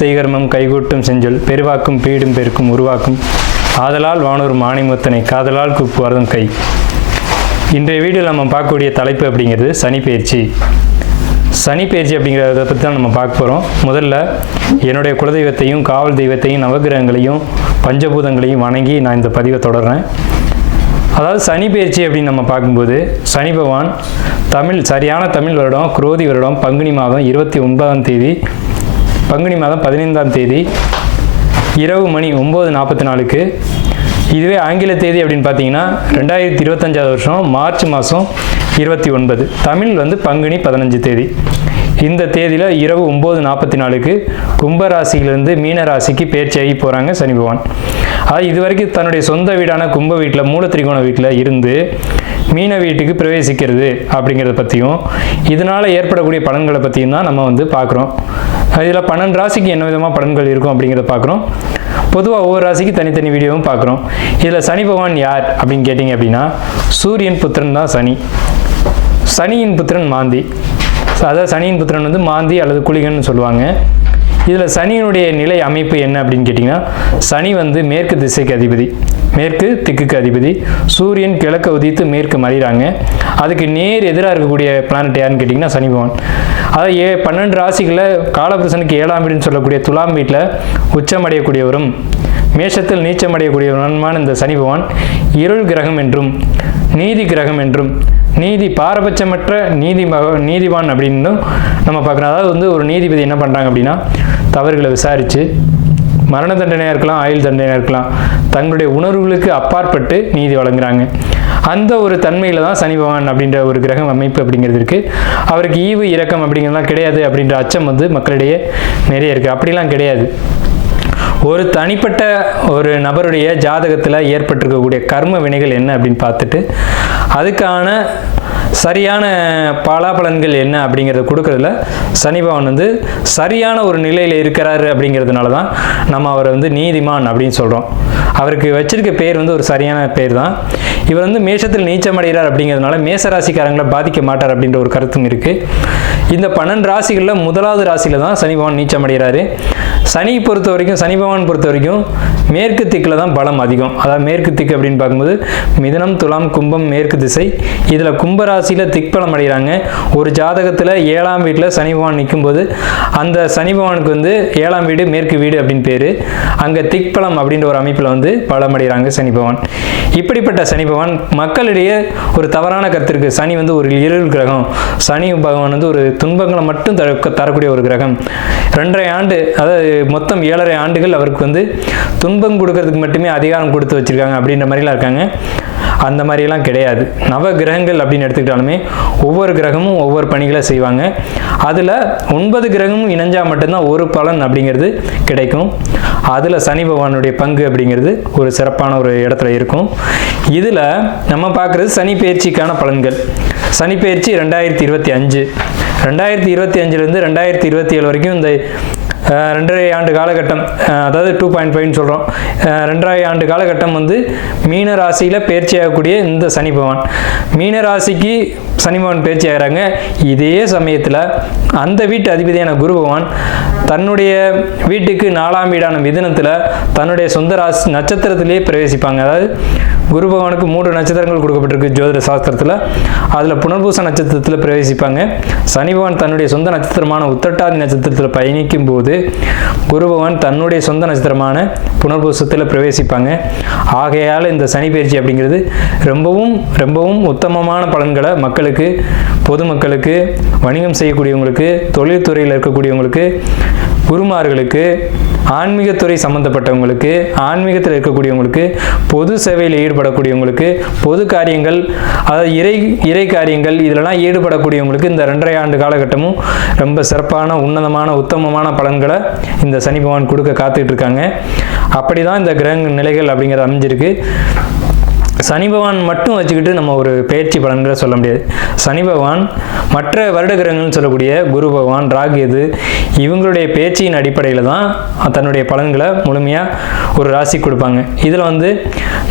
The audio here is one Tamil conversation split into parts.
செய்கர்மம் கைகூட்டும் செஞ்சொல் பெருவாக்கும் பீடும் பெருக்கும் உருவாக்கும் ஆதலால் வானூர் மாணிமுத்தனை காதலால் கூப்புவார்தம் கை. இன்றைய வீடியோவில் நம்ம பார்க்கக்கூடிய தலைப்பு அப்படிங்கிறது சனிப்பெயர்ச்சி. சனிப்பெயர்ச்சி அப்படிங்கிறத பற்றி தான் நம்ம பார்க்க போகிறோம். முதல்ல என்னுடைய குலதெய்வத்தையும் காவல் தெய்வத்தையும் நவகிரகங்களையும் பஞ்சபூதங்களையும் வணங்கி நான் இந்த பதிவை தொடர்றேன். அதாவது சனிப்பெயர்ச்சி அப்படின்னு நம்ம பார்க்கும்போது சனி பகவான் சரியான தமிழ் வருடம் குரோதி வருடம் பங்குனி மாதம் 29ஆம் தேதி பங்குனி மாதம் 15ஆம் தேதி இரவு மணி 9:44க்கு, இதுவே ஆங்கில தேதி அப்படின்னு பார்த்தீங்கன்னா 2025 வருஷம் மார்ச் மாதம் 29, தமிழ் பங்குனி 15 தேதி. இந்த தேதியில் இரவு 9:44க்கு கும்பராசியிலிருந்து மீன ராசிக்கு பெயர்ச்சியாகி போகிறாங்க சனி பகவான். அது இது வரைக்கும் தன்னுடைய சொந்த வீடான கும்ப வீட்டில் மூலத்திரிகோண வீட்டில் இருந்து மீன வீட்டுக்கு பிரவேசிக்கிறது அப்படிங்கிறத பற்றியும் இதனால் ஏற்படக்கூடிய பலன்களை பற்றியும் தான் நம்ம பார்க்குறோம். இதில் 12 ராசிக்கு என்ன விதமாக பலன்கள் இருக்கும் அப்படிங்கிறத பார்க்குறோம். பொதுவாக ஒவ்வொரு ராசிக்கு தனித்தனி வீடியோவும் பார்க்குறோம். இதில் சனி பகவான் யார் அப்படின்னு கேட்டிங்க அப்படின்னா சூரியன் புத்திரன் தான் சனி. சனியின் புத்திரன் மாந்தி. அதாவது சனியின் புத்திரன் மாந்தி அல்லது குளிகன்னு சொல்லுவாங்க. இதில் சனியினுடைய நிலை அமைப்பு என்ன அப்படின்னு கேட்டிங்கன்னா சனி மேற்கு திசைக்கு அதிபதி, மேற்கு திக்குக்கு அதிபதி. சூரியன் கிழக்க உதித்து மேற்கு மறைகிறாங்க. அதுக்கு நேர் எதிராக இருக்கக்கூடிய பிளானட் யாருன்னு கேட்டிங்கன்னா சனி பகவான். அதாவது 12 ராசிகளில் காலபுருஷனுக்கு 7ஆம் வீடுன்னு சொல்லக்கூடிய துலாம் வீட்டில் உச்சமடையக்கூடியவரும் மேஷத்தில் நீச்சமடையக்கூடியவருமான இந்த சனி பகவான் இருள் கிரகம் என்றும் நீதி கிரகம் என்றும் பாரபட்சமற்ற நீதிவான் அப்படின்னு நம்ம பார்க்குறோம். அதாவது ஒரு நீதிபதி என்ன பண்ணுறாங்க அப்படின்னா தவறுகளை விசாரித்து மரண தண்டனையாக இருக்கலாம், ஆயுள் தண்டனையாக இருக்கலாம், தங்களுடைய உணர்வுகளுக்கு அப்பாற்பட்டு நீதி வழங்குறாங்க. அந்த ஒரு தன்மையில் தான் சனி பகவான் அப்படின்ற ஒரு கிரகம் அமைப்பு அப்படிங்கிறது இருக்குது. அவருக்கு ஈவு இரக்கம் அப்படிங்கிறதுலாம் கிடையாது அப்படின்ற அச்சம் மக்களிடையே நிறைய இருக்குது. அப்படிலாம் கிடையாது. ஒரு தனிப்பட்ட ஒரு நபருடைய ஜாதகத்தில் ஏற்பட்டிருக்கக்கூடிய கர்ம வினைகள் என்ன அப்படின்னு பார்த்துட்டு அதுக்கான சரியான பலாபலன்கள் என்ன அப்படிங்கிறத கொடுக்கறதுல சனி பகவான் சரியான ஒரு நிலையில் இருக்கிறாரு அப்படிங்கிறதுனால தான் நம்ம அவரை நீதிமான் அப்படின்னு சொல்கிறோம். அவருக்கு வச்சிருக்க பேர் ஒரு சரியான பேர் தான். இவர் மேஷத்தில் நீச்சமடைகிறார் அப்படிங்கிறதுனால மேசராசிக்காரங்களை பாதிக்க மாட்டார் அப்படின்ற ஒரு கருத்தும் இருக்குது. இந்த 12 ராசிகளில் முதலாவது ராசியில் தான் சனி பகவான் நீச்சமடைகிறாரு. சனி பகவான் பொறுத்த வரைக்கும் மேற்கு திக்கில் தான் பலம் அதிகம். அதாவது மேற்கு திக்கு அப்படின்னு பார்க்கும்போது மிதுனம் துலாம் கும்பம் மேற்கு திசை. இதில் கும்பராசியில் திக்பலம் அடைகிறாங்க. ஒரு ஜாதகத்தில் 7ஆம் வீட்டில் சனி பகவான் நிற்கும்போது அந்த சனி பகவானுக்கு 7ஆம் வீடு மேற்கு வீடு அப்படின்னு பேர். அங்கே திக்பலம் அப்படின்ற ஒரு அமைப்பில் பலம் அடைகிறாங்க சனி பகவான். இப்படிப்பட்ட சனி பகவான் மக்களிடையே ஒரு தவறான கருத்து இருக்குது. சனி ஒரு இருள் கிரகம், சனி பகவான் ஒரு துன்பங்களை மட்டும் தரக்கூடிய ஒரு கிரகம். 2.5 ஆண்டு, அதாவது மொத்தம் 7.5 ஆண்டுகள் அவருக்கு துன்பம் கொடுக்கறதுக்கு மட்டுமே அதிகாரம் கொடுத்து வச்சிருக்காங்க அப்படின்ற மாதிரிலாம் இருக்காங்க. அந்த மாதிரிலாம் கிடையாது. நவ கிரகங்கள் அப்படின்னு எடுத்துக்கிட்டாலுமே ஒவ்வொரு கிரகமும் ஒவ்வொரு பணிகளை செய்வாங்க. அதில் 9 கிரகமும் இணைஞ்சால் மட்டும்தான் ஒரு பலன் அப்படிங்கிறது கிடைக்கும். அதில் சனி பகவானுடைய பங்கு அப்படிங்கிறது ஒரு சிறப்பான ஒரு இடத்துல இருக்கும். இதில் நம்ம பார்க்குறது சனி பெயர்ச்சிக்கான பலன்கள். சனி பெயர்ச்சி 2025, 2025லேருந்து 2027 வரைக்கும் இந்த 2.5 ஆண்டு காலகட்டம், அதாவது 2.5 சொல்கிறோம். 2.5 ஆண்டு காலகட்டம் மீன ராசியில் பயிற்சி ஆகக்கூடிய இந்த சனி பகவான் மீன ராசிக்கு சனி பகவான் பயிற்சி ஆகிறாங்க. இதே சமயத்தில் அந்த வீட்டு அதிபதியான குரு பகவான் தன்னுடைய வீட்டுக்கு 4ஆம் வீடான மிதுனத்தில் தன்னுடைய சொந்த ராசி நட்சத்திரத்திலேயே பிரவேசிப்பாங்க. அதாவது குரு பகவானுக்கு 3 நட்சத்திரங்கள் கொடுக்கப்பட்டிருக்கு ஜோதிட சாஸ்திரத்தில். அதில் புனர்பூச நட்சத்திரத்தில் பிரவேசிப்பாங்க. சனி பகவான் தன்னுடைய சொந்த நட்சத்திரமான உத்திரட்டாதி நட்சத்திரத்தில் பயணிக்கும் போது குரு பகவான் தன்னுடைய சொந்த நட்சத்திரமான புனர்பூசத்தில் பிரவேசிப்பாங்க. ஆகையால் இந்த சனி பயிற்சி அப்படிங்கிறது ரொம்பவும் ரொம்பவும் உத்தமமான பலன்களை மக்களுக்கு, பொதுமக்களுக்கு, வணிகம் செய்யக்கூடியவங்களுக்கு, தொழில்துறையில் இருக்கக்கூடியவங்களுக்கு, குருமார்களுக்கு, ஆன்மீகத்துறை சம்பந்தப்பட்டவங்களுக்கு, ஆன்மீகத்தில் இருக்கக்கூடியவங்களுக்கு, பொது சேவையில் ஈடுபடக்கூடியவங்களுக்கு, பொது காரியங்கள், அதாவது இறை காரியங்கள் இதிலெல்லாம் ஈடுபடக்கூடியவங்களுக்கு இந்த 2.5 ஆண்டு காலகட்டமும் ரொம்ப சிறப்பான உன்னதமான உத்தமமான பலன்களை இந்த சனி பகவான் கொடுக்க காத்துட்டு இருக்காங்க. அப்படி தான் இந்த கிரக நிலைகள் அப்படிங்கிறது அமைஞ்சிருக்கு. சனி பகவான் மட்டும் வச்சுக்கிட்டு நம்ம ஒரு பயிற்சி பலன்களை சொல்ல முடியாது. சனி பகவான் மற்ற வருட கிரகங்கள்னு சொல்லக்கூடிய குரு பகவான், ராகு, எது இவங்களுடைய பேச்சின் அடிப்படையில் தான் தன்னுடைய பலன்களை முழுமையாக ஒரு ராசி கொடுப்பாங்க. இதில்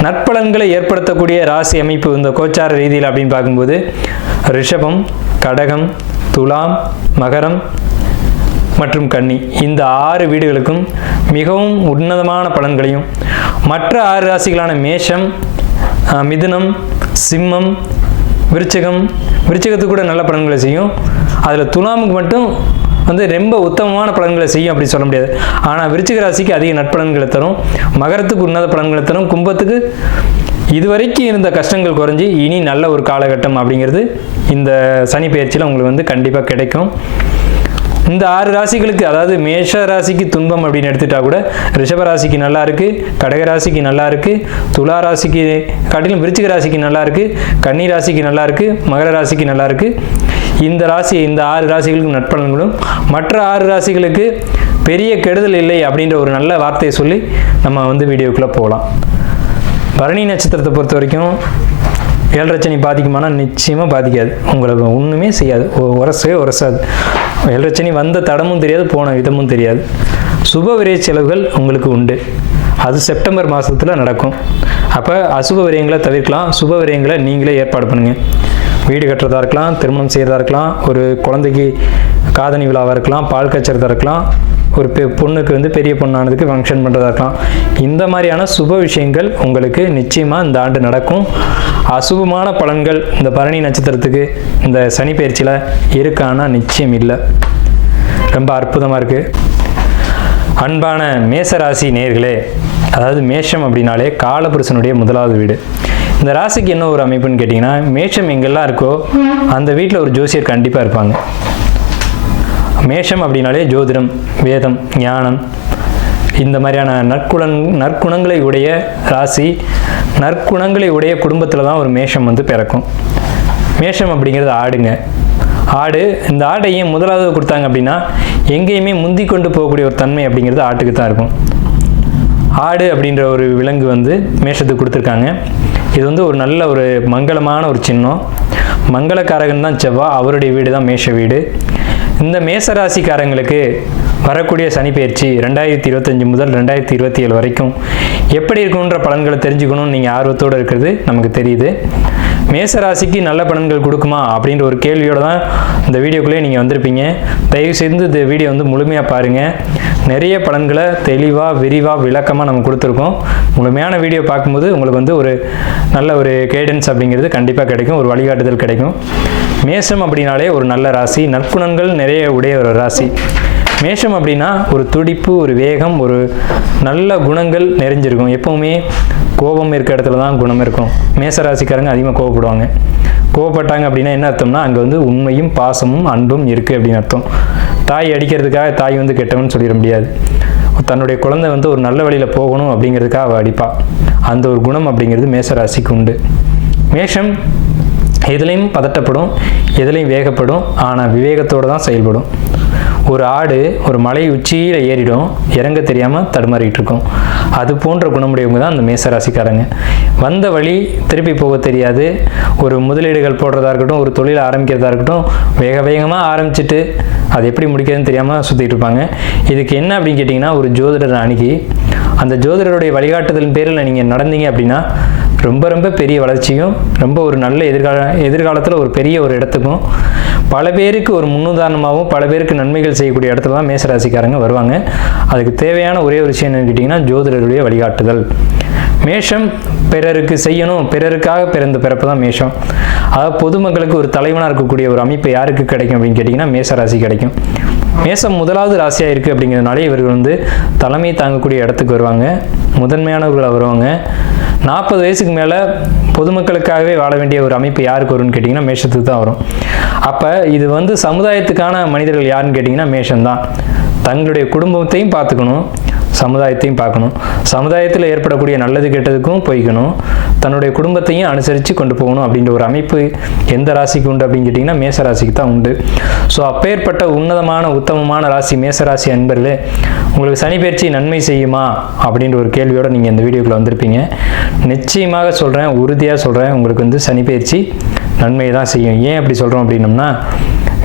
நற்பலன்களை ஏற்படுத்தக்கூடிய ராசி அமைப்பு இந்த கோச்சார ரீதியில் அப்படின்னு பார்க்கும்போது ரிஷபம், கடகம், துலாம், மகரம், மற்றும் கன்னி இந்த 6 வீடுகளுக்கும் மிகவும் உன்னதமான பலன்களையும், மற்ற 6 ராசிகளான மேஷம், மிதுனம், சிம்மம், விருச்சிகத்துக்கு கூட நல்ல பலன்களை செய்யும். அதில் துலாமுக்கு மட்டும் ரொம்ப உத்தமமான பலன்களை செய்யும் அப்படி சொல்ல முடியாது. ஆனால் விருச்சிக ராசிக்கு அதிக நட்பலன்களை தரும், மகரத்துக்கு உன்னத பலன்களை தரும், கும்பத்துக்கு இதுவரைக்கும் இருந்த கஷ்டங்கள் குறைஞ்சி இனி நல்ல ஒரு காலகட்டம் அப்படிங்கிறது இந்த சனி பெயர்ச்சியில் உங்களுக்கு கண்டிப்பாக கிடைக்கும். இந்த 6 ராசிகளுக்கு, அதாவது மேஷ ராசிக்கு துன்பம் அப்படின்னு எடுத்துட்டா கூட ரிஷப ராசிக்கு நல்லா இருக்கு, கடக ராசிக்கு நல்லா இருக்கு, துலா ராசிக்கு காட்டிலும் விருச்சிக ராசிக்கு நல்லா இருக்கு, கன்னி ராசிக்கு நல்லா இருக்கு, மகர ராசிக்கு நல்லா இருக்கு. இந்த 6 ராசிகளுக்கு நட்பலன்களும், மற்ற 6 ராசிகளுக்கு பெரிய கெடுதல் இல்லை அப்படின்ற ஒரு நல்ல வார்த்தையை சொல்லி நம்ம வீடியோக்குள்ளே போகலாம். பரணி நட்சத்திரத்தை பொறுத்த வரைக்கும் 7 சனி பாதிக்குமானா நிச்சயமாக பாதிக்காது. உங்களுக்கு ஒன்றுமே செய்யாது, உரசாது. 7 சனி வந்த தடமும் தெரியாது, போன விதமும் தெரியாது. சுப விரய செலவுகள் உங்களுக்கு உண்டு, அது செப்டம்பர் மாதத்தில் நடக்கும். அப்போ அசுப விரயங்களை தவிர்க்கலாம், சுப விரயங்களை நீங்களே ஏற்பாடு பண்ணுங்கள். வீடு கட்டுறதா இருக்கலாம், திருமணம் செய்கிறதா இருக்கலாம், ஒரு குழந்தைக்கு காதணி விழாவாக இருக்கலாம், பால் கச்சறதா இருக்கலாம், ஒரு பொண்ணுக்கு பெரிய பொண்ணானதுக்கு ஃபங்க்ஷன் பண்ணுறதா இருக்கலாம். இந்த மாதிரியான சுப விஷயங்கள் உங்களுக்கு நிச்சயமாக இந்த ஆண்டு நடக்கும். அசுபமான பலன்கள் இந்த பரணி நட்சத்திரத்துக்கு இந்த சனி பயிற்சியில் இருக்கான்னா நிச்சயம் இல்லை. ரொம்ப அற்புதமாக இருக்குது. அன்பான மேசராசி நேயர்களே, அதாவது மேஷம் அப்படின்னாலே காலபுருஷனுடைய முதலாவது வீடு. இந்த ராசிக்கு என்ன ஒரு அமைப்புன்னு கேட்டிங்கன்னா, மேஷம் எங்கெல்லாம் இருக்கோ அந்த வீட்டில் ஒரு ஜோசியர் கண்டிப்பாக இருப்பாங்க. மேஷம் அப்படின்னாலே ஜோதிடம், வேதம், ஞானம், இந்த மாதிரியான நற்குணங்களை உடைய ராசி, நற்குணங்களை உடைய குடும்பத்தில் தான் ஒரு மேஷம் பிறக்கும். மேஷம் அப்படிங்கிறது ஆடுங்க. ஆடு, இந்த ஆடை ஏன் முதலாவது கொடுத்தாங்க அப்படின்னா, எங்கேயுமே முந்தி கொண்டு போகக்கூடிய ஒரு தன்மை அப்படிங்கிறது ஆட்டுக்கு தான் இருக்கும். ஆடு அப்படின்ற ஒரு விலங்கு மேஷத்துக்கு கொடுத்துருக்காங்க. இது ஒரு நல்ல ஒரு மங்களமான ஒரு சின்னம். மங்களக்காரகன் தான் செவ்வாய், அவருடைய வீடு தான் மேஷ வீடு. இந்த மேசராசிக்காரங்களுக்கு வரக்கூடிய சனி பயிற்சி 2025 முதல் 2027 வரைக்கும் எப்படி இருக்குன்ற பலன்களை தெரிஞ்சுக்கணும்னு நீங்கள் ஆர்வத்தோடு இருக்கிறது நமக்கு தெரியுது. மேசராசிக்கு நல்ல பலன்கள் கொடுக்குமா அப்படின்ற ஒரு கேள்வியோடு தான் இந்த வீடியோக்குள்ளே நீங்கள் வந்திருப்பீங்க. தயவுசெய்து இந்த வீடியோ முழுமையாக பாருங்கள். நிறைய பலன்களை தெளிவாக, விரிவாக, விளக்கமாக நம்ம கொடுத்துருக்கோம். முழுமையான வீடியோ பார்க்கும்போது உங்களுக்கு ஒரு நல்ல ஒரு கைடன்ஸ் அப்படிங்கிறது கண்டிப்பாக கிடைக்கும், ஒரு வழிகாட்டுதல் கிடைக்கும். மேஷம் அப்படின்னாலே ஒரு நல்ல ராசி, நற்குணங்கள் நிறைய உடைய ஒரு ராசி. மேஷம் அப்படின்னா ஒரு துடிப்பு, ஒரு வேகம், ஒரு நல்ல குணங்கள் நிறைஞ்சிருக்கும். எப்பவுமே கோபம் இருக்க இடத்துல தான் குணம் இருக்கும். மேசராசிக்காரங்க அதிகமாக கோவப்படுவாங்க. கோவப்பட்டாங்க அப்படின்னா என்ன அர்த்தம்னா, அங்கே உண்மையும் பாசமும் அன்பும் இருக்குது அப்படின்னு அர்த்தம். தாய் அடிக்கிறதுக்காக தாய் கெட்டவன்னு சொல்லிட முடியாது. தன்னுடைய குழந்தை ஒரு நல்ல வழியில் போகணும் அப்படிங்கிறதுக்காக அவள் அடிப்பா. அந்த ஒரு குணம் அப்படிங்கிறது மேசராசிக்கு உண்டு. மேஷம் எதுலேயும் பதட்டப்படும், எதுலேயும் வேகப்படும், ஆனால் விவேகத்தோடு தான் செயல்படும். ஒரு ஆடு ஒரு மலை உச்சியில் ஏறிடும், இறங்க தெரியாமல் தடுமாறிட்டு இருக்கும். அது போன்ற குணமுடையவங்க தான் அந்த மேசராசிக்காரங்க. வந்த வழி திருப்பி போக தெரியாது. ஒரு முதலீடுகள் போடுறதா இருக்கட்டும், ஒரு தொழில் ஆரம்பிக்கிறதா இருக்கட்டும், வேகமாக ஆரம்பிச்சுட்டு அது எப்படி முடிக்கிறதுன்னு தெரியாமல் சுற்றிட்டு இருப்பாங்க. இதுக்கு என்ன அப்படின்னு கேட்டிங்கன்னா, ஒரு ஜோதிடரை அணுகி அந்த ஜோதிடருடைய வழிகாட்டுதலின் பேரில் நீங்கள் நடந்தீங்க அப்படின்னா ரொம்ப ரொம்ப பெரிய வளர்ச்சியும், ரொம்ப ஒரு நல்ல எதிர்காலத்தில் ஒரு பெரிய ஒரு இடத்துக்கும், பல பேருக்கு ஒரு முன்னுதாரணமாகவும் பல பேருக்கு நன்மைகள் செய்யக்கூடிய இடத்துல தான் மேசராசிக்காரங்க வருவாங்க. அதுக்கு தேவையான ஒரே ஒரு விஷயம் என்னன்னு கேட்டிங்கன்னா, ஜோதிடருடைய வழிகாட்டுதல். மேஷம் பிறருக்கு செய்யணும், பிறருக்காக பிறந்த பிறப்பு தான் மேஷம். அதாவது பொதுமக்களுக்கு ஒரு தலைவனாக இருக்கக்கூடிய ஒரு அமைப்பு யாருக்கு கிடைக்கும் அப்படின்னு கேட்டிங்கன்னா மேசராசி கிடைக்கும். மேசம் முதலாவது ராசியாக இருக்குது அப்படிங்கிறதுனாலே இவர்கள் தலைமை தாங்கக்கூடிய இடத்துக்கு வருவாங்க, முதன்மையானவர்களாக வருவாங்க. 40 வயசுக்கு மேலே பொதுமக்களுக்காகவே வாழ வேண்டிய ஒரு அமைப்பு யாருக்கு வரும்னு கேட்டிங்கன்னா மேஷத்துக்கு தான் வரும். அப்போ இது சமுதாயத்துக்கான மனிதர்கள் யாருன்னு கேட்டிங்கன்னா மேஷம்தான். தங்களுடைய குடும்பத்தையும் பார்த்துக்கணும், சமுதாயத்தையும் பார்க்கணும். சமுதாயத்தில் ஏற்படக்கூடிய நல்லது கெட்டதுக்கும் போய்க்கணும், தன்னுடைய குடும்பத்தையும் அனுசரித்து கொண்டு போகணும் அப்படின்ற ஒரு அமைப்பு எந்த ராசிக்கு உண்டு அப்படின்னு கேட்டிங்கன்னா மேசராசிக்கு தான் உண்டு. ஸோ அப்பேற்பட்ட உன்னதமான உத்தமமான ராசி மேசராசி அன்பர்களே, உங்களுக்கு சனி பயிற்சி நன்மை செய்யுமா அப்படின்ற ஒரு கேள்வியோடு நீங்கள் இந்த வீடியோக்குள்ளே வந்திருப்பீங்க. நிச்சயமாக சொல்கிறேன், உறுதியாக சொல்கிறேன், உங்களுக்கு சனி பயிற்சி நன்மை தான் செய்யும். ஏன் அப்படி சொல்கிறோம் அப்படின்னம்னா,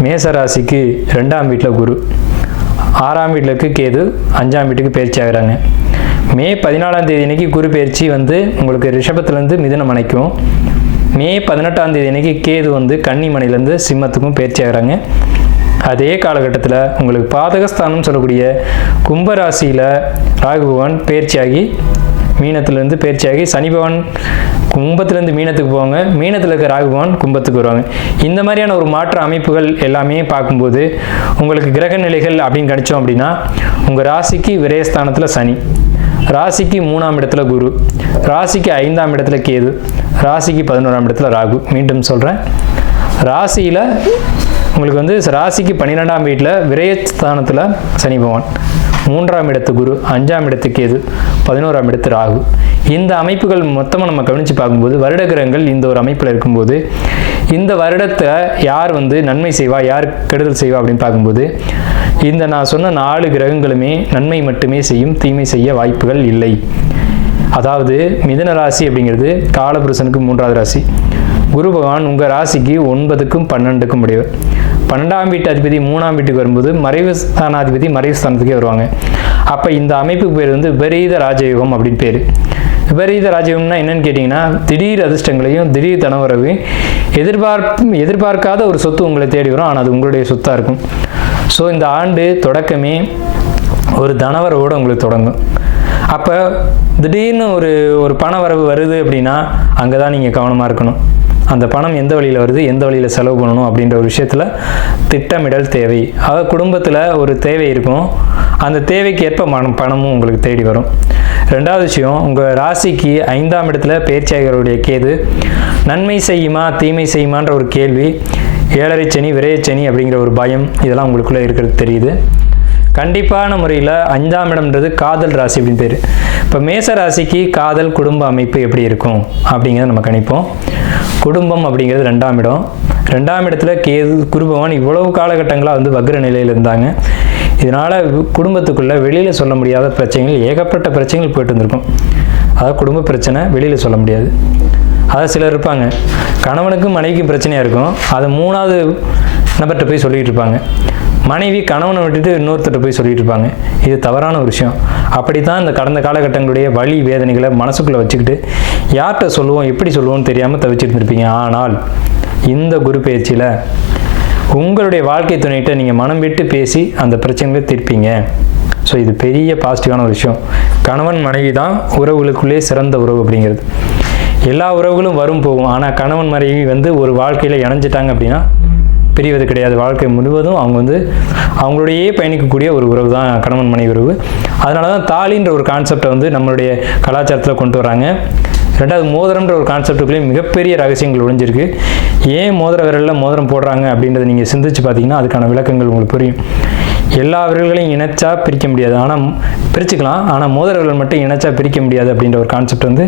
மேசராசிக்கு 2ஆம் வீட்டில் குரு, 6ஆம் வீட்டுக்கு கேது, 5ஆம் வீட்டுக்கு பயிற்சி ஆகிறாங்க. மே 14ஆம் தேதி அன்னைக்கு குரு பயிற்சி உங்களுக்கு ரிஷபத்துலேருந்து மிதுனம் அணைக்கும். மே 18ஆம் தேதி அன்னைக்கு கேது கன்னி மனையிலேருந்து சிம்மத்துக்கும் பயிற்சி ஆகிறாங்க. அதே காலகட்டத்தில் உங்களுக்கு பாதகஸ்தானம் சொல்லக்கூடிய கும்பராசியில் ராகு பகவான் பயிற்சியாகி மீனத்திலேருந்து பயிற்சியாகி சனி பகவான் கும்பத்திலேருந்து மீனத்துக்கு போவாங்க, மீனத்தில் இருக்க ராகு பகவான் கும்பத்துக்கு வருவாங்க. இந்த மாதிரியான ஒரு மாற்ற அமைப்புகள் எல்லாமே பார்க்கும்போது உங்களுக்கு கிரக நிலைகள் அப்படின்னு கணிச்சோம் அப்படின்னா உங்கள் ராசிக்கு விரயஸ்தானத்தில் சனி, ராசிக்கு 3ஆம் இடத்துல குரு, ராசிக்கு 5ஆம் இடத்துல கேது, ராசிக்கு 11ஆம் இடத்துல ராகு. மீண்டும் சொல்கிறேன், ராசியில் உங்களுக்கு வந்து ராசிக்கு 12ஆம் வீட்டில் விரயஸ்தானத்தில் சனி பகவான், 3ஆம் இடத்து குரு, 5ஆம் இடத்து கேது, 11ஆம் இடத்து ராகு. இந்த அமைப்புகள் மொத்தமாக நம்ம கவனித்து பார்க்கும்போது வருட கிரகங்கள் இந்த ஒரு அமைப்பில் இருக்கும்போது இந்த வருடத்தை யார் வந்து நன்மை செய்வா யார் கெடுதல் செய்வா அப்படின்னு பார்க்கும்போது இந்த நான் சொன்ன 4 கிரகங்களுமே நன்மை மட்டுமே செய்யும், தீமை செய்ய வாய்ப்புகள் இல்லை. அதாவது மிதுன ராசி அப்படிங்கிறது காலபுருஷனுக்கு 3ஆவது ராசி. குரு பகவான் உங்கள் ராசிக்கு 9க்கும் 12க்கும் உடையவர். 12ஆம் வீட்டு அதிபதி 3ஆம் வீட்டுக்கு வரும்போது மறைவு ஸ்தானாதிபதி மறைவு ஸ்தானத்துக்கே வருவாங்க. அப்போ இந்த அமைப்புக்கு பேர் வந்து விபரீத ராஜயோகம் அப்படின்னு பேர். விபரீத ராஜயோகம்னா என்னன்னு கேட்டிங்கன்னா திடீர் அதிர்ஷ்டங்களையும் திடீர் தனவரவையும் எதிர்பார்க்காத ஒரு சொத்து உங்களை தேடி வரும், ஆனால் அது உங்களுடைய சொத்தாக இருக்கும். ஸோ இந்த ஆண்டு தொடக்கமே ஒரு தனவரவோடு உங்களுக்கு தொடங்கும். அப்போ திடீர்னு ஒரு பண வரவு வருது அப்படின்னா அங்கே தான் நீங்கள் கவனமாக இருக்கணும். அந்த பணம் எந்த வழியில் வருது, எந்த வழியில் செலவு பண்ணணும் அப்படின்ற ஒரு விஷயத்தில் திட்டமிடல் தேவை. அதாவது குடும்பத்தில் ஒரு தேவை இருக்கும், அந்த தேவைக்கு ஏற்ப பணமும் உங்களுக்கு தேடி வரும். 2வது விஷயம், உங்கள் ராசிக்கு 5ஆம் இடத்துல பயிற்சியாளருடைய கேது நன்மை செய்யுமா தீமை செய்யுமான்ற ஒரு கேள்வி, 7.5 சனி விரயச்சனி அப்படிங்கிற ஒரு பயம் இதெல்லாம் உங்களுக்குள்ளே இருக்கிறது தெரியுது. கண்டிப்பான முறையில் 5ஆம் இடம்ன்றது காதல் ராசி அப்படின்னு பேர். இப்போ மேச ராசிக்கு காதல் குடும்ப அமைப்பு எப்படி இருக்கும் அப்படிங்கிறத நம்ம கணிப்போம். குடும்பம் அப்படிங்கிறது 2ஆம் இடம். 2ஆம் இடத்துல கேது குரு பகவான் இவ்வளவு காலகட்டங்களாக வந்து வக்ர நிலையில் இருந்தாங்க. இதனால் குடும்பத்துக்குள்ளே வெளியில் சொல்ல முடியாத பிரச்சனைகள், ஏகப்பட்ட பிரச்சனைகள் போயிட்டு இருந்திருக்கும். அதாவது குடும்ப பிரச்சனை வெளியில் சொல்ல முடியாது. அதாவது சிலர் இருப்பாங்க, கணவனுக்கும் மனைவிக்கும் பிரச்சனையாக இருக்கும், அதை 3வது நபர்கிட்ட போய் சொல்லிகிட்டு இருப்பாங்க. மனைவி கணவனை விட்டுட்டு இன்னொருத்தட்ட போய் சொல்லிட்டு இருப்பாங்க. இது தவறான ஒரு விஷயம். அப்படி தான் இந்த கடந்த காலகட்டங்களுடைய வலி வேதனைகளை மனசுக்குள்ளே வச்சுக்கிட்டு யார்கிட்ட சொல்லுவோம் எப்படி சொல்லுவோம்னு தெரியாமல் தவிச்சிட்டு இருப்பீங்க. ஆனால் இந்த குரு பயிற்சியில் உங்களுடைய வாழ்க்கை துணைகிட்ட நீங்கள் மனம் விட்டு பேசி அந்த பிரச்சனைகளை தீர்ப்பீங்க. ஸோ இது பெரிய பாசிட்டிவான ஒரு விஷயம். கணவன் மனைவி தான் உறவுகளுக்குள்ளே சிறந்த உறவு அப்படிங்கிறது. எல்லா உறவுகளும் வரும் போகும், ஆனால் கணவன் மனைவி வந்து ஒரு வாழ்க்கையில் இணைஞ்சிட்டாங்க அப்படின்னா பிரிவது கிடையாது. வாழ்க்கை முழுவதும் அவங்க வந்து அவங்களோடையே பயணிக்கக்கூடிய ஒரு உறவு தான் கணவன் மனைவி உறவு. அதனால தான் தாலின்ற ஒரு கான்செப்டை வந்து நம்மளுடைய கலாச்சாரத்தில் கொண்டு வராங்க. 2வது மோதிரம்ன்ற ஒரு கான்செப்டுக்குள்ளேயும் மிகப்பெரிய ரகசியங்கள் ஒழிஞ்சிருக்கு. ஏன் மோதிர விரலில் மோதிரம் போடுறாங்க அப்படின்றத நீங்கள் சிந்திச்சு பார்த்தீங்கன்னா அதுக்கான விளக்கங்கள் உங்களுக்கு புரியும். எல்லா விரல்களையும் இணைச்சா பிரிக்க முடியாது, ஆனால் பிரிச்சுக்கலாம். ஆனால் மோதிர விரல் மட்டும் இணைச்சா பிரிக்க முடியாது அப்படின்ற ஒரு கான்செப்ட் வந்து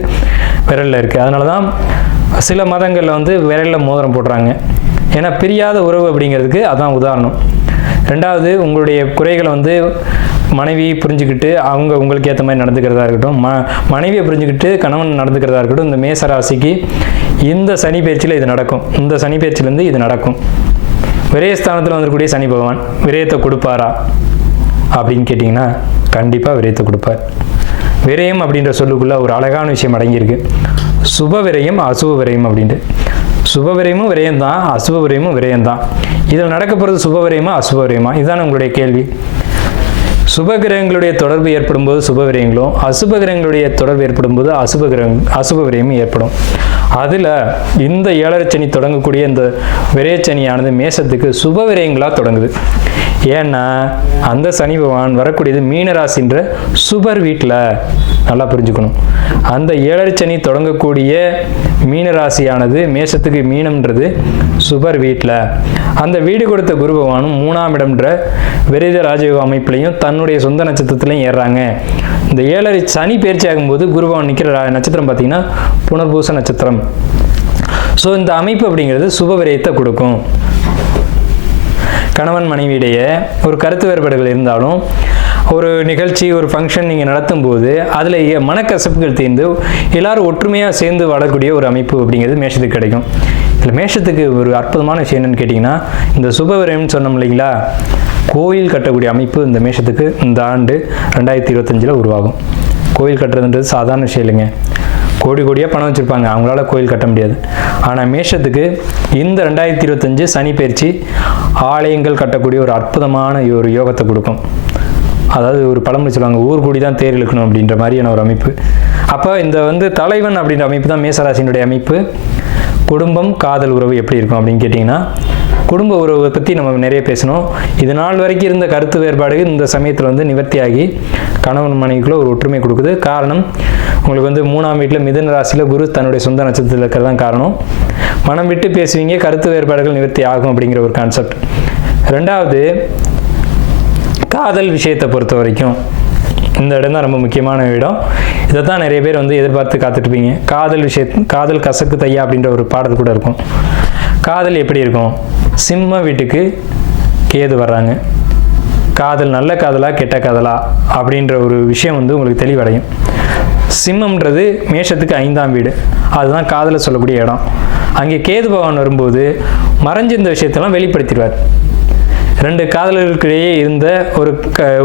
விரலில் இருக்குது. அதனால தான் சில மதங்களில் வந்து விரலில் மோதிரம் போடுறாங்க. ஏன்னா பிரியாத உறவு அப்படிங்கிறதுக்கு அதான் உதாரணம். 2வது உங்களுடைய குறைகளை வந்து மனைவி புரிஞ்சுக்கிட்டு அவங்க உங்களுக்கு ஏற்ற மாதிரி நடந்துக்கிறதா இருக்கட்டும், மனைவியை புரிஞ்சுக்கிட்டு கணவன் நடந்துக்கிறதா இருக்கட்டும். இந்த மேச ராசிக்கு இந்த சனி பயிற்சியில் இது நடக்கும். இந்த சனி பயிற்சியிலேருந்து இது நடக்கும். விரயஸ்தானத்தில் வந்துக்கூடிய சனி பகவான் விரயத்தை கொடுப்பாரா அப்படின்னு கேட்டிங்கன்னா கண்டிப்பாக விரயத்தை கொடுப்பார். விரயம் அப்படின்ற சொல்லுக்குள்ள ஒரு அழகான விஷயம் அடங்கியிருக்கு. சுப விரயம் அசுப விரயம் அப்படின்ட்டு. சுப விரயமும் விரயம் தான், அசுப விரயமும் விரயம் தான். இதில் நடக்க போகிறது சுப விரயமா அசுப விரயமா, இதுதான் உங்களுடைய கேள்வி. சுப கிரகங்களுடைய தொடர்பு ஏற்படும் போது சுப விரயங்களும், அசுப கிரகங்களுடைய தொடர்பு ஏற்படும் போது அசுப விரயமும் ஏற்படும். அதில் இந்த 7.5 சனி தொடங்கக்கூடிய இந்த விரயச்சனியானது மேசத்துக்கு சுப விரயங்களாக தொடங்குது. ஏன்னா அந்த சனி பகவான் வரக்கூடியது மீனராசின்ற சுபர் வீட்டில். நல்லா புரிஞ்சுக்கணும். அந்த 7.5 சனி தொடங்கக்கூடிய மீனராசியானது மேசத்துக்கு மீனம்ன்றது சுபர் வீட்டில். அந்த வீடு கொடுத்த குரு பகவானும் 3ஆம் இடம்ன்ற விரீத ராஜயோக அமைப்புலையும் தன்னுடைய சொந்த நட்சத்திரத்திலையும் ஏறுறாங்க. இந்த 7.5 சனி பயிற்சி ஆகும்போது குரு பகவான் நிற்கிற நட்சத்திரம் பார்த்தீங்கன்னா புனர்பூச நட்சத்திரம். ஸோ இந்த அமைப்பு அப்படிங்கிறது சுப விரயத்தை கொடுக்கும். கணவன் மனைவியிடையே ஒரு கருத்து வேறுபாடுகள் இருந்தாலும் ஒரு நிகழ்ச்சி ஒரு ஃபங்க்ஷன் நீங்கள் நடத்தும் போது அதில் மனக்கசப்புகள் தீர்ந்து எல்லாரும் ஒற்றுமையாக சேர்ந்து வாழக்கூடிய ஒரு அமைப்பு அப்படிங்கிறது மேஷத்துக்கு கிடைக்கும். இதில் மேஷத்துக்கு ஒரு அற்புதமான விஷயம் என்னென்னு கேட்டிங்கன்னா, இந்த சுபவிரயம்னு சொன்னோம் இல்லைங்களா, கோயில் கட்டக்கூடிய அமைப்பு இந்த மேஷத்துக்கு இந்த ஆண்டு 2025 உருவாகும். கோயில் கட்டுறதுன்றது சாதாரண விஷயம் இல்லைங்க. கோடி கோடியாக பணம் வச்சுருப்பாங்க, அவங்களால கோயில் கட்ட முடியாது. ஆனால் மேஷத்துக்கு இந்த 2025 சனி பயிற்சி ஆலயங்கள் கட்டக்கூடிய ஒரு அற்புதமான ஒரு யோகத்தை கொடுக்கும். அதாவது ஒரு பழமொழி சொல்லுவாங்க, ஊர் கூடி தான் தேர் இழுக்கணும் அப்படின்ற மாதிரியான ஒரு அமைப்பு. அப்போ இந்த தலைவன் அப்படின்ற அமைப்பு தான் மேசராசினுடைய அமைப்பு. குடும்பம் காதல் உறவு எப்படி இருக்கும் அப்படின்னு கேட்டிங்கன்னா, குடும்ப உறவை பற்றி நம்ம நிறைய பேசணும். இது நாள் வரைக்கும் இருந்த கருத்து வேறுபாடுகள் இந்த சமயத்தில் நிவர்த்தியாகி கணவன் மனைவிக்குள்ள ஒரு ஒற்றுமை கொடுக்குது. காரணம், உங்களுக்கு 3ஆம் வீட்டில் மிதுன ராசியில் குரு தன்னுடைய சொந்த நட்சத்திரத்தில் இருக்கிறது தான் காரணம். மனம் விட்டு பேசுவீங்க, கருத்து வேறுபாடுகள் நிவர்த்தி ஆகும் அப்படிங்கிற ஒரு கான்செப்ட். ரெண்டாவது, காதல் விஷயத்தை பொறுத்த வரைக்கும் இந்த இடம் தான் ரொம்ப முக்கியமான இடம். இதை தான் நிறைய பேர் எதிர்பார்த்து காத்துட்ருப்பீங்க. காதல் கசக்கு தையா அப்படின்ற ஒரு பாடல் கூட இருக்கும். காதல் எப்படி இருக்கும்? சிம்ம வீட்டுக்கு கேது வர்றாங்க. காதல் நல்ல காதலா கெட்ட காதலா அப்படின்ற ஒரு விஷயம் உங்களுக்கு தெளிவடையும். சிம்மம்ன்றது மேஷத்துக்கு 5ஆம் வீடு, அதுதான் காதலை சொல்லக்கூடிய இடம். அங்கே கேது பகவான் வரும்போது மறைஞ்சிருந்த விஷயத்தெல்லாம் வெளிப்படுத்திடுவார். 2 காதலர்களுக்கிடையே இருந்த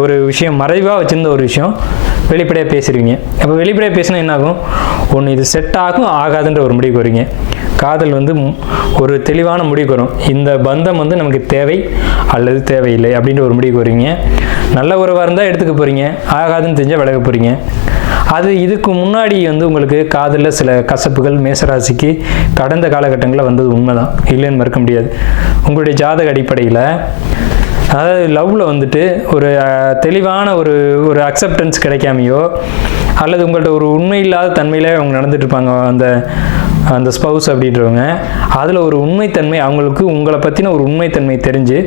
ஒரு விஷயம், மறைவாக வச்சுருந்த ஒரு விஷயம் வெளிப்படையாக பேசுகிறீங்க. அப்போ வெளிப்படையாக பேசினா என்ன ஆகும்? ஒன்று இது செட் ஆகும் ஆகாதுன்ற ஒரு முடிவுக்கு வரீங்க. காதல் ஒரு தெளிவான முடிவுக்கு வரும். இந்த பந்தம் நமக்கு தேவை அல்லது தேவையில்லை அப்படின்ற ஒரு முடிவுக்கு வரீங்க. நல்ல உறவாக இருந்தால் எடுத்துக்க போகிறீங்க, ஆகாதுன்னு தெரிஞ்சால் விலக போகிறீங்க. அது இதுக்கு முன்னாடி உங்களுக்கு காதலில் சில கசப்புகள் மேசராசிக்கு கடந்த காலகட்டங்களில் வந்தது உண்மைதான், இல்லைன்னு மறுக்க முடியாது. உங்களுடைய ஜாதக அடிப்படையில் அதாவது லவ்வில் ஒரு தெளிவான ஒரு அக்செப்டன்ஸ் கிடைக்காமையோ அல்லது உங்கள்கிட்ட ஒரு உண்மை இல்லாத தன்மையில் அவங்க நடந்துட்டு இருப்பாங்க. அந்த ஸ்பவுஸ் அப்படின்றவங்க அதில் ஒரு உண்மைத்தன்மை, அவங்களுக்கு உங்களை பற்றின ஒரு உண்மைத்தன்மை தெரிஞ்சு,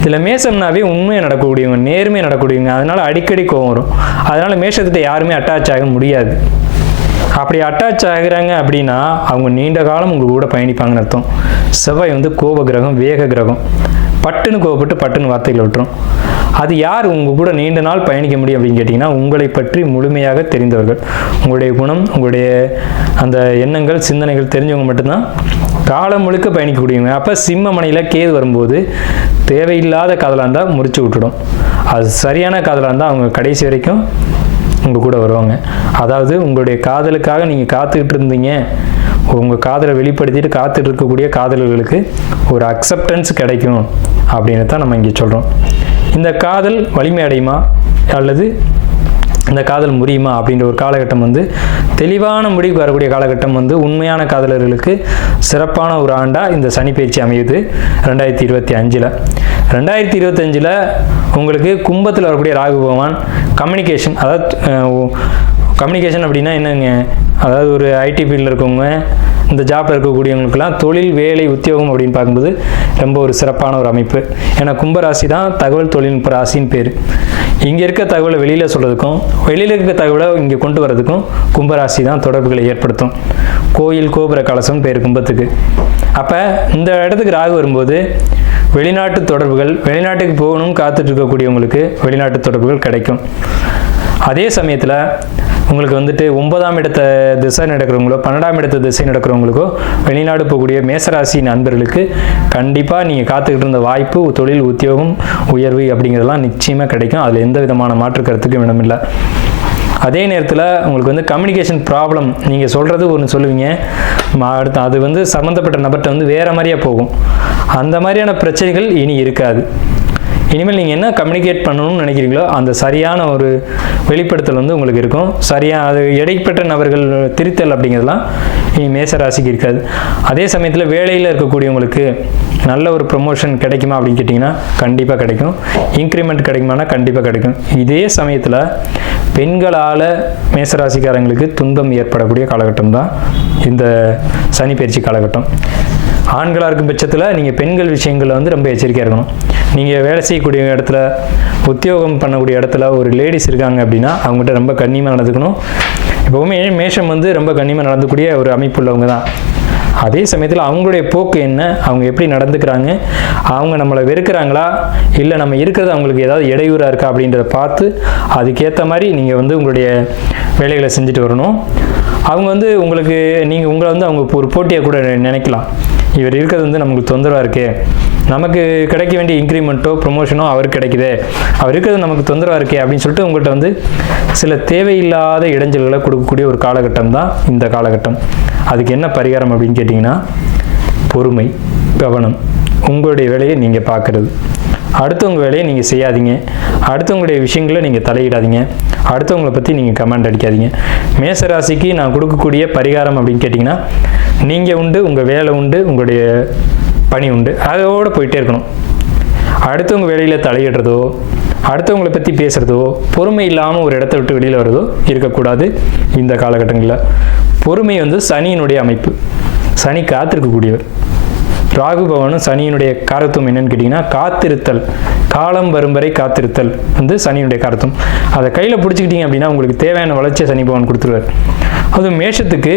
இதில் மேசம்னாவே உண்மையை நடக்கக்கூடியவங்க, நேர்மையை நடக்கக்கூடியவங்க. அதனால் அடிக்கடி கோவம் வரும். அதனால் மேஷத்திட்ட யாருமே அட்டாச் ஆக முடியாது. அப்படி அட்டாச் ஆகுறாங்க அப்படின்னா அவங்க நீண்ட காலம் உங்கள் கூட பயணிப்பாங்கன்னு அர்த்தம். செவ்வாய் கோப கிரகம், வேக கிரகம். பட்டுன்னு கோவப்பட்டு பட்டுன்னு வார்த்தைகளை விட்டுரும். அது யார் உங்கள் கூட நீண்ட நாள் பயணிக்க முடியும் அப்படின்னு கேட்டிங்கன்னா, உங்களை பற்றி முழுமையாக தெரிந்தவர்கள், உங்களுடைய குணம், உங்களுடைய அந்த எண்ணங்கள், சிந்தனைகள் தெரிஞ்சவங்க மட்டும்தான் காலம் முழுக்க பயணிக்கக்கூடியவங்க. அப்போ சிம்ம மனையில் கேது வரும்போது தேவையில்லாத காதலாக இருந்தால் முறிச்சு விட்டுடும். அது சரியான காதலாக இருந்தால் அவங்க கடைசி வரைக்கும் உங்கள் கூட வருவாங்க. அதாவது உங்களுடைய காதலுக்காக நீங்கள் காத்துக்கிட்டு இருந்தீங்க, உங்கள் காதலை வெளிப்படுத்திட்டு காத்துட்டு இருக்கக்கூடிய காதலர்களுக்கு ஒரு அக்செப்டன்ஸ் கிடைக்கும் அப்படின்னு தான் நம்ம இங்கே சொல்கிறோம். இந்த காதல் வலிமை அடையுமா அல்லது இந்த காதல் முறியுமா அப்படின்ற ஒரு காலகட்டம் தெளிவான முடிவுக்கு வரக்கூடிய காலகட்டம் உண்மையான காதலர்களுக்கு சிறப்பான ஒரு ஆண்டாக இந்த சனி பயிற்சி அமையுது 2025. 2025 உங்களுக்கு கும்பத்தில் வரக்கூடிய ராகு பகவான் கம்யூனிகேஷன், அதாவது கம்யூனிகேஷன் அப்படின்னா என்னங்க, அதாவது ஒரு ஐடி ஃபீல்டில் இருக்கவங்க, இந்த ஜாப்பில் இருக்கக்கூடியவங்களுக்கெல்லாம் தொழில், வேலை, உத்தியோகம் அப்படின்னு பார்க்கும்போது ரொம்ப ஒரு சிறப்பான ஒரு அமைப்பு. ஏன்னா கும்பராசி தான் தகவல் தொழில்நுட்ப ராசின்னு பேர். இங்கே இருக்க தகவலை வெளியில் சொல்கிறதுக்கும் வெளியில் இருக்க தகவலை இங்கே கொண்டு வரதுக்கும் கும்பராசி தான் தொடர்புகளை ஏற்படுத்தும். கோயில் கோபுர கலசம் பேர் கும்பத்துக்கு. அப்போ இந்த இடத்துக்கு ராகு வரும்போது வெளிநாட்டு தொடர்புகள், வெளிநாட்டுக்கு போகணும் காத்துட்டு இருக்கக்கூடியவங்களுக்கு வெளிநாட்டு தொடர்புகள் கிடைக்கும். அதே சமயத்தில் உங்களுக்கு 9ஆம் இடத்த திசை நடக்கிறவங்களோ 12ஆம் இடத்த திசை நடக்கிறவங்களுக்கோ வெளிநாடு போகக்கூடிய மேசராசி நண்பர்களுக்கு கண்டிப்பாக நீங்கள் காத்துக்கிட்டு இருந்த வாய்ப்பு, தொழில், உத்தியோகம், உயர்வு அப்படிங்கிறதெல்லாம் நிச்சயமாக கிடைக்கும். அதில் எந்த விதமான மாற்று கருத்துக்கும் இடமில்லை. அதே நேரத்தில் உங்களுக்கு கம்யூனிகேஷன் ப்ராப்ளம், நீங்கள் சொல்கிறது ஒன்று சொல்லுவீங்க, அடுத்து அது சம்மந்தப்பட்ட நபர்கிட்ட வேறு மாதிரியாக போகும். அந்த மாதிரியான பிரச்சனைகள் இனி இருக்காது. இனிமேல் நீங்கள் என்ன கம்யூனிகேட் பண்ணணும்னு நினைக்கிறீங்களோ அந்த சரியான ஒரு வெளிப்படுத்தல் உங்களுக்கு இருக்கும். அது இடைப்பட்ட நபர்கள் திருத்தல் அப்படிங்கிறதுலாம் இனி மேசராசிக்கு இருக்காது. அதே சமயத்தில் வேலையில் இருக்கக்கூடியவங்களுக்கு நல்ல ஒரு ப்ரொமோஷன் கிடைக்குமா அப்படின்னு கேட்டிங்கன்னா கண்டிப்பாக கிடைக்கும். இன்க்ரிமெண்ட் கிடைக்குமானா கண்டிப்பாக கிடைக்கும். இதே சமயத்தில் பெண்களால் மேசராசிக்காரங்களுக்கு துன்பம் ஏற்படக்கூடிய காலகட்டம் தான் இந்த சனி பயிற்சி காலகட்டம். ஆண்களாக இருக்கும் பட்சத்தில் நீங்கள் பெண்கள் விஷயங்களில் ரொம்ப எச்சரிக்கையாக இருக்கணும். நீங்கள் வேலை செய்யக்கூடிய இடத்துல, உத்தியோகம் பண்ணக்கூடிய இடத்துல ஒரு லேடிஸ் இருக்காங்க அப்படின்னா அவங்ககிட்ட ரொம்ப கண்ணியமாக நடந்துக்கணும். எப்போவுமே மேஷம் ரொம்ப கண்ணியமாக நடந்துக்கூடிய ஒரு அமைப்பு உள்ளவங்க தான். அதே சமயத்தில் அவங்களுடைய போக்கு என்ன, அவங்க எப்படி நடந்துக்கிறாங்க, அவங்க நம்மளை வெறுக்கிறாங்களா இல்லை நம்ம இருக்கிறது அவங்களுக்கு ஏதாவது இடையூறாக இருக்கா அப்படின்றத பார்த்து அதுக்கேற்ற மாதிரி நீங்கள் உங்களுடைய வேலைகளை செஞ்சுட்டு வரணும். அவங்க உங்களுக்கு நீங்கள் உங்களை அவங்க ஒரு போட்டியாக கூட நினைக்கலாம். இவர் இருக்கிறது வந்து நமக்கு தொந்தரவாக இருக்குது, நமக்கு கிடைக்க வேண்டிய இன்க்ரிமெண்ட்டோ ப்ரொமோஷனோ அவருக்கு கிடைக்குது, அவர் இருக்கிறது நமக்கு தொந்தரவாக இருக்கே அப்படின்னு சொல்லிட்டு உங்கள்கிட்ட வந்து சில தேவையில்லாத இடைஞ்சல்களை கொடுக்கக்கூடிய ஒரு காலகட்டம் தான் இந்த காலகட்டம். அதுக்கு என்ன பரிகாரம் அப்படின்னு கேட்டிங்கன்னா, பொறுமை, கவனம், உங்களுடைய வேலையை நீங்கள் பார்க்குறது, அடுத்தவங்க வேலையை நீங்கள் செய்யாதீங்க, அடுத்தவங்களுடைய விஷயங்களை நீங்கள் தலையிடாதீங்க, அடுத்தவங்களை பற்றி நீங்கள் கமெண்ட் அடிக்காதீங்க. மேசராசிக்கு நான் கொடுக்கக்கூடிய பரிகாரம் அப்படின்னு கேட்டிங்கன்னா, நீங்கள் உண்டு, உங்கள் வேலை உண்டு, உங்களுடைய பணி உண்டு, அதோடு போயிட்டே இருக்கணும். அடுத்தவங்க வேலையில் தலையிடுறதோ, அடுத்தவங்களை பற்றி பேசுகிறதோ, பொறுமை இல்லாமல் ஒரு இடத்த விட்டு வெளியில் வர்றதோ இருக்கக்கூடாது இந்த காலகட்டங்களில். பொறுமை வந்து சனியினுடைய அமைப்பு. சனி காத்திருக்கக்கூடியவர். ராகு பகவானும் சனியினுடைய காரத்துவம் என்னன்னு கேட்டிங்கன்னா, காத்திருத்தல், காலம் வரும் வரை காத்திருத்தல் வந்து சனியினுடைய காரத்துவம். அதை கையில் பிடிச்சிக்கிட்டீங்க அப்படின்னா உங்களுக்கு தேவையான வளர்ச்சியை சனி பகவான் கொடுத்துருவார். அதுவும் மேஷத்துக்கு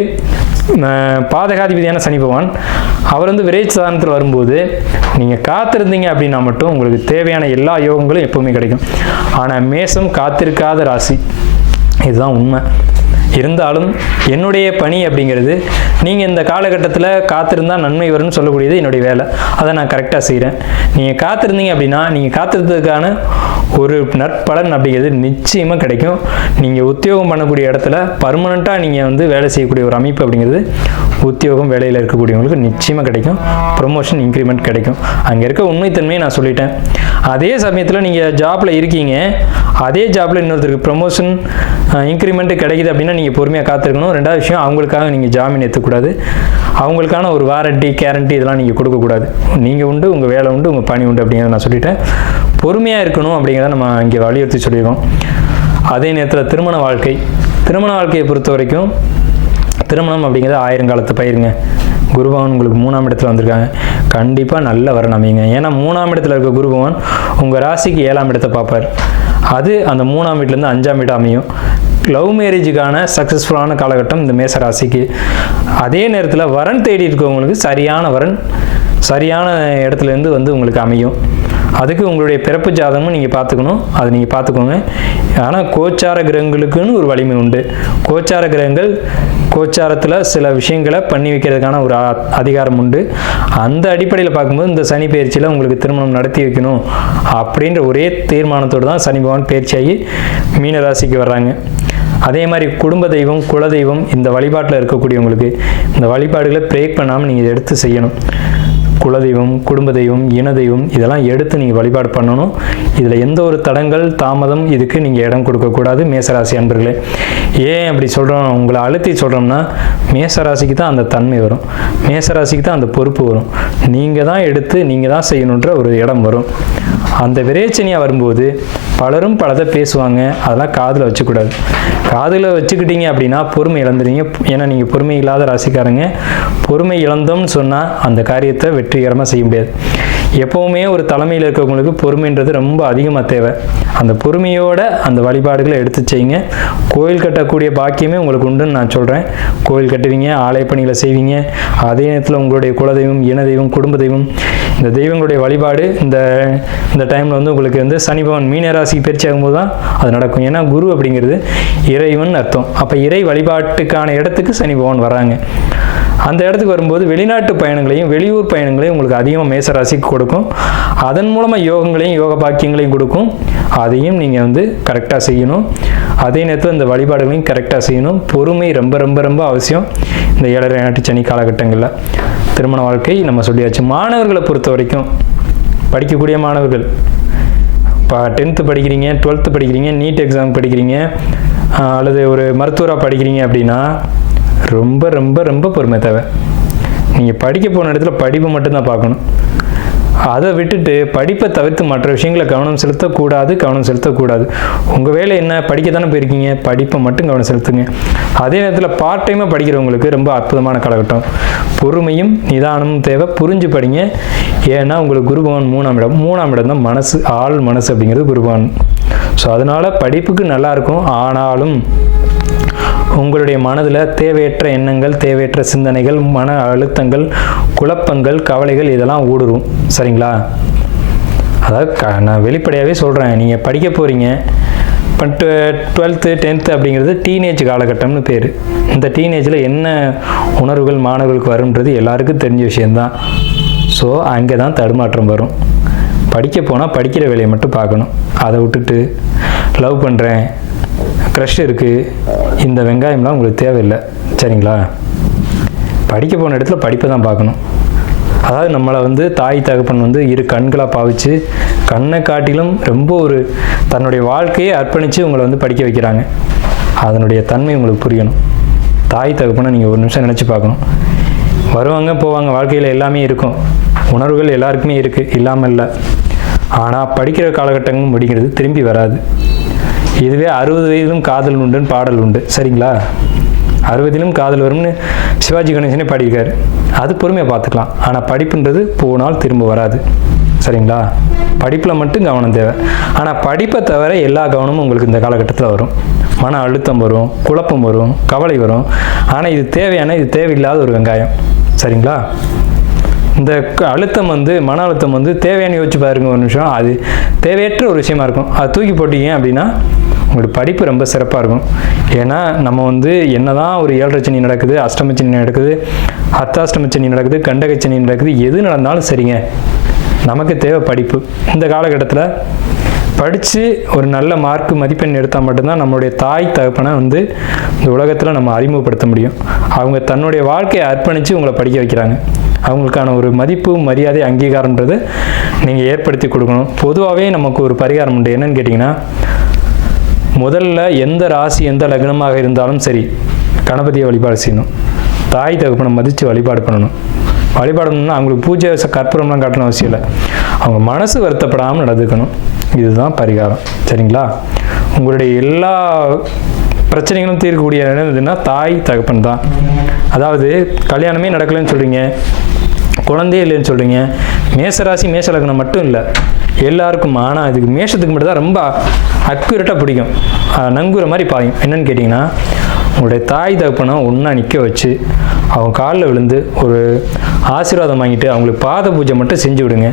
பாதகாதிபதியான சனி பகவான் அவர் வந்து விரைச் சாதனத்தில் வரும்போது நீங்கள் காத்திருந்தீங்க அப்படின்னா மட்டும் உங்களுக்கு தேவையான எல்லா யோகங்களும் எப்பவுமே கிடைக்கும். ஆனால் மேஷம் காத்திருக்காத ராசி, இதுதான் உண்மை. இருந்தாலும் என்னுடைய பணி அப்படிங்கிறது, நீங்கள் இந்த காலகட்டத்தில் காத்திருந்தால் நன்மை வரும்னு சொல்லக்கூடியது என்னுடைய வேலை. அதை நான் கரெக்டாக செய்கிறேன். நீங்கள் காத்திருந்தீங்க அப்படின்னா நீங்கள் காத்திருந்ததுக்கான ஒரு நற்பலன் அப்படிங்கிறது நிச்சயமாக கிடைக்கும். நீங்கள் உத்தியோகம் பண்ணக்கூடிய இடத்துல பர்மனெண்ட்டாக நீங்கள் வந்து வேலை செய்யக்கூடிய ஒரு அமைப்பு அப்படிங்கிறது உத்தியோகம் வேலையில் இருக்கக்கூடியவங்களுக்கு நிச்சயமாக கிடைக்கும். ப்ரொமோஷன், இன்க்ரிமெண்ட் கிடைக்கும். அங்கே இருக்க உண்மைத்தன்மையை நான் சொல்லிட்டேன். அதே சமயத்தில் நீங்கள் ஜாப்பில் இருக்கீங்க, அதே ஜாப்பில் இன்னொருத்தருக்கு ப்ரொமோஷன், இன்க்ரிமெண்ட் கிடைக்குது அப்படின்னா நீங்கள் பொறுமையாக காத்திருக்கணும். ரெண்டாவது விஷயம், அவங்களுக்காக நீங்கள் ஜாமீன் ஏற்றக்கூடாது. அவங்களுக்கான ஒரு வாரண்டி, கேரண்டி இதெல்லாம் நீங்கள் கொடுக்கக்கூடாது. நீங்கள் உண்டு, உங்கள் வேலை உண்டு, உங்கள் பணி உண்டு அப்படிங்கிறத நான் சொல்லிட்டேன். பொறுமையாக இருக்கணும் அப்படிங்கிறத நம்ம இங்கே வலியுறுத்தி சொல்லியிருக்கோம். அதே நேரத்தில் திருமண வாழ்க்கையை பொறுத்த வரைக்கும் திருமணம் அப்படிங்கிறது 1000 காலத்து பயிருங்க. குருபவன் உங்களுக்கு 3ஆம் இடத்துல வந்திருக்காங்க. கண்டிப்பாக நல்ல வரன் அமையுங்க. ஏன்னா 3ஆம் இடத்துல இருக்க குருபவன் உங்கள் ராசிக்கு 7ஆம் இடத்தை பார்ப்பார். அது அந்த 3ஆம் வீட்டிலேருந்து 5ஆம் வீடு அமையும். லவ் மேரேஜுக்கான சக்ஸஸ்ஃபுல்லான காலகட்டம் இந்த மேச ராசிக்கு. அதே நேரத்தில் வரன் தேடி இருக்கவங்களுக்கு சரியான வரன் சரியான இடத்துலேருந்து வந்து உங்களுக்கு அமையும். அதுக்கு உங்களுடைய பிறப்பு ஜாதகமும் நீங்கள் பார்த்துக்கணும். அது நீங்கள் பார்த்துக்கோங்க. ஆனால் கோச்சார கிரகங்களுக்குன்னு ஒரு வலிமை உண்டு. கோச்சார கிரகங்கள் கோச்சாரத்தில் சில விஷயங்களை பண்ணி வைக்கிறதுக்கான ஒரு அதிகாரம் உண்டு. அந்த அடிப்படையில் பார்க்கும்போது இந்த சனி பயிற்சியில் உங்களுக்கு திருமணம் நடத்தி வைக்கணும் அப்படின்ற ஒரே தீர்மானத்தோடு தான் சனி பகவான் பயிற்சியாகி மீனராசிக்கு வர்றாங்க. அதே மாதிரி குடும்ப தெய்வம், குலதெய்வம், இந்த வழிபாட்டில் இருக்கக்கூடியவங்களுக்கு இந்த வழிபாடுகளை பிரேக் பண்ணாமல் நீங்கள் எடுத்து செய்யணும். குலதெய்வம், குடும்ப தெய்வம், இன தெய்வம் இதெல்லாம் எடுத்து நீங்கள் வழிபாடு பண்ணணும். இதில் எந்த ஒரு தடங்கள், தாமதம் இதுக்கு நீங்கள் இடம் கொடுக்கக்கூடாது மேசராசி அன்பர்களே. ஏன் அப்படி சொல்கிறோம், உங்களை அழுத்தி சொல்கிறோம்னா, மேசராசிக்கு தான் அந்த தன்மை வரும், மேசராசிக்கு தான் அந்த பொறுப்பு வரும். நீங்கள் தான் எடுத்து நீங்கள் தான் செய்யணுன்ற ஒரு இடம் வரும். அந்த விரேச்சனியாக வரும்போது பலரும் பலதை பேசுவாங்க, அதெல்லாம் காதில் வச்சுக்கூடாது. காதில் வச்சுக்கிட்டீங்க அப்படின்னா பொறுமை இழந்துடுவீங்க. ஏன்னா நீங்கள் பொறுமை இல்லாத ராசிக்காரங்க. பொறுமை இழந்தோம்னு சொன்னால் அந்த காரியத்தை வெற்றிகரமாக செய்ய முடியாது. எப்போவுமே ஒரு தலைமையில் இருக்கவங்களுக்கு பொறுமைன்றது ரொம்ப அதிகமாக தேவை. அந்த பொறுமையோட அந்த வழிபாடுகளை எடுத்து செய்யுங்க. கோயில் கட்டக்கூடிய பாக்கியமே உங்களுக்கு உண்டுன்னு நான் சொல்கிறேன். கோயில் கட்டுவீங்க, ஆலய பணிகளை செய்வீங்க. அதே நேரத்தில் உங்களுடைய குலதெய்வம், இன தெய்வம், குடும்ப தெய்வம், இந்த தெய்வங்களுடைய வழிபாடு இந்த டைமில் வந்து உங்களுக்கு வந்து சனி பகவான் மீனராசிக்கு பயிற்சி ஆகும்போது தான் அது நடக்கும். ஏன்னா குரு அப்படிங்கிறது இறைவன் அர்த்தம். அப்போ இறை வழிபாட்டுக்கான இடத்துக்கு சனி பகவான் வர்றாங்க. அந்த இடத்துக்கு வரும்போது வெளிநாட்டு பயணங்களையும் வெளியூர் பயணங்களையும் உங்களுக்கு அதிகமாக மேசராசிக்கு கொடுக்கும். அதன் மூலமாக யோகங்களையும் யோக பாக்கியங்களையும் கொடுக்கும். அதையும் நீங்கள் வந்து கரெக்டாக செய்யணும். அதே நேரத்தில் இந்த வழிபாடுகளையும் கரெக்டாக செய்யணும். பொறுமை ரொம்ப ரொம்ப ரொம்ப அவசியம் இந்த 7.5 நாட்டு சனி காலகட்டங்களில். திருமண வாழ்க்கை நம்ம சொல்லியாச்சு. மாணவர்களை பொறுத்த வரைக்கும், படிக்கக்கூடிய மாணவர்கள், இப்போ 10th படிக்கிறீங்க, 12th படிக்கிறீங்க, நீட் எக்ஸாம் படிக்கிறீங்க, அல்லது ஒரு மருத்துவராக படிக்கிறீங்க அப்படின்னா ரொம்ப ரொம்ப ரொம்ப பொறுமை தேவை. நீங்கள் படிக்க போன இடத்துல படிப்பு மட்டும்தான் பார்க்கணும். அதை விட்டுட்டு படிப்பை தவிர்த்து மற்ற விஷயங்களை கவனம் செலுத்தக்கூடாது. உங்கள் வேலை என்ன, படிக்க தானே போயிருக்கீங்க, படிப்பை மட்டும் கவனம் செலுத்துங்க. அதே நேரத்தில் பார்ட் டைமாக படிக்கிறவங்களுக்கு ரொம்ப அற்புதமான காலகட்டம். பொறுமையும் நிதானமும் தேவை. புரிஞ்சு படிங்க. ஏன்னா உங்களுக்கு குருபவன் 3ஆம் இடம் தான் மனசு, ஆள் மனசு அப்படிங்கிறது குருபவன். ஸோ அதனால் படிப்புக்கு நல்லாயிருக்கும். ஆனாலும் உங்களுடைய மனதில் தேவையற்ற எண்ணங்கள், தேவையற்ற சிந்தனைகள், மன அழுத்தங்கள், குழப்பங்கள், கவலைகள் இதெல்லாம் ஊடுருவும். சரிங்களா? அதாவது நான் வெளிப்படையாகவே சொல்கிறேன். நீங்கள் படிக்க போகிறீங்க, இப்போ 12th 10th அப்படிங்கிறது டீனேஜ் காலகட்டம்னு பேர். இந்த டீனேஜில் என்ன உணர்வுகள் மாணவர்களுக்கு வரும்ன்றது எல்லாருக்கும் தெரிஞ்ச விஷயந்தான். ஸோ அங்கே தான் தடுமாற்றம் வரும். படிக்க போனால் படிக்கிற வேலையை மட்டும் பார்க்கணும். அதை விட்டுட்டு லவ் பண்ணுறேன், க்ரஷ் இருக்குது, இந்த வெங்காயம்லாம் உங்களுக்கு தேவையில்லை. சரிங்களா? படிக்க போன இடத்துல படிப்பை தான் பார்க்கணும். அதாவது நம்மளை வந்து தாய் தகப்பன் வந்து இரு கண்களாக பாவிச்சு கண்ணை காட்டிலும் ரொம்ப ஒரு தன்னுடைய வாழ்க்கையை அர்ப்பணித்து உங்களை வந்து படிக்க வைக்கிறாங்க. அதனுடைய தன்மை உங்களுக்கு புரியணும். தாய் தகப்பனை நீங்கள் ஒரு நிமிஷம் நினச்சி பார்க்கணும். வருவாங்க போவாங்க, வாழ்க்கையில் எல்லாமே இருக்கும், உணர்வுகள் எல்லாருக்குமே இருக்குது, இல்லாமல் இல்லை. ஆனால் படிக்கிற காலகட்டங்கள் முடிக்கிறது திரும்பி வராது. இதுவே 60 வயதிலும் காதல் உண்டுன்னு பாடல் உண்டு. சரிங்களா? 60லும் காதல் வரும்னு சிவாஜி கணேசனே பாடியிருக்காரு. அது பொறுமையாக பார்த்துக்கலாம். ஆனால் படிப்புன்றது போனால் திரும்ப வராது. சரிங்களா? படிப்பில் மட்டும் கவனம் தேவை. ஆனால் படிப்பை தவிர எல்லா கவனமும் உங்களுக்கு இந்த காலகட்டத்தில் வரும். மன அழுத்தம் வரும், குழப்பம் வரும், கவலை வரும். ஆனால் இது தேவையான, இது தேவையில்லாத ஒரு வெங்காயம். சரிங்களா? இந்த அழுத்தம் வந்து மன அழுத்தம் வந்து தேவையான யோசிச்சு பாருங்க ஒரு நிமிஷம். அது தேவையற்ற ஒரு விஷயமா இருக்கும். அது தூக்கி போட்டீங்க அப்படின்னா உங்களுக்கு படிப்பு ரொம்ப சிறப்பாக இருக்கும். ஏன்னா நம்ம வந்து என்னதான் ஒரு 7.5 சனி நடக்குது, அஷ்டமச்சனி நடக்குது, அர்த்தாஷ்டமச்சனி நடக்குது, கண்டகச்சனி நடக்குது, எது நடந்தாலும் சரிங்க, நமக்கு தேவை படிப்பு. இந்த காலகட்டத்தில் படித்து ஒரு நல்ல மார்க் மதிப்பெண் எடுத்தால் மட்டும்தான் நம்மளுடைய தாய் தகப்பனை வந்து இந்த உலகத்தில் நம்ம அறிமுகப்படுத்த முடியும். அவங்க தன்னுடைய வாழ்க்கையை அர்ப்பணித்து உங்களை படிக்க வைக்கிறாங்க. அவங்களுக்கான ஒரு மதிப்பு, மரியாதை, அங்கீகாரன்றது நீங்கள் ஏற்படுத்தி கொடுக்கணும். பொதுவாகவே நமக்கு ஒரு பரிகாரம் உண்டு. என்னன்னு கேட்டிங்கன்னா, முதல்ல எந்த ராசி எந்த லக்னமாக இருந்தாலும் சரி கணபதியை வழிபாடு செய்யணும். தாய் தகப்பனை மதித்து வழிபாடு பண்ணணும். வழிபாடணும்னா அவங்களுக்கு பூஜை கற்பூரம்லாம் காட்டணும் அவசியம் இல்லை. அவங்க மனசு வருத்தப்படாமல் நடந்துக்கணும். இதுதான் பரிகாரம். சரிங்களா? உங்களுடைய எல்லா பிரச்சனைகளும் தீர்க்கக்கூடிய என்னதுன்னா தாய் தகப்பன் தான். அதாவது கல்யாணமே நடக்கலைன்னு சொல்கிறீங்க, குழந்தையே இல்லைன்னு சொல்கிறீங்க. மேசராசி மேச லக்னம் மட்டும் இல்லை, எல்லாருக்கும். ஆனால் இதுக்கு மேஷத்துக்கு மட்டும் தான் ரொம்ப அக்யூரேட்டாக பிடிக்கும், நங்குற மாதிரி பாயும். என்னன்னு கேட்டிங்கன்னா, உங்களுடைய தாய் தகப்பனை ஒன்றா நிற்க வச்சு அவங்க காலில் விழுந்து ஒரு ஆசீர்வாதம் வாங்கிட்டு அவங்களுக்கு பாத பூஜை மட்டும் செஞ்சு விடுங்க.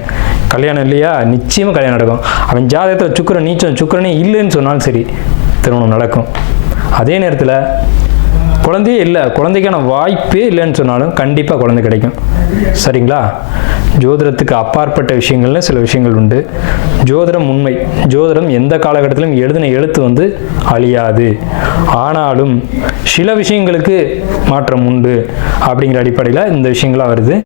கல்யாணம் இல்லையா, நிச்சயமாக கல்யாணம் நடக்கும். அவன் ஜாதகத்தில் சுக்கிரன் நீச்சம், சுக்கிரனே இல்லைன்னு சொன்னாலும் சரி திருமணம் நடக்கும். அதே நேரத்தில் குழந்தையே இல்லை, குழந்தைக்கான வாய்ப்பே இல்லைன்னு சொன்னாலும் கண்டிப்பாக குழந்தை கிடைக்கும். சரிங்களா? ஜோதிடத்துக்கு அப்பாற்பட்ட விஷயங்கள்னு சில விஷயங்கள் உண்டு. ஜோதிடம் உண்மை. ஜோதிடம் எந்த காலகட்டத்திலும் எழுதின எழுத்து வந்து அழியாது. ஆனாலும் சில விஷயங்களுக்கு மாற்றம் உண்டு அப்படிங்கிற அடிப்படையில் இந்த விஷயங்களாக வருது.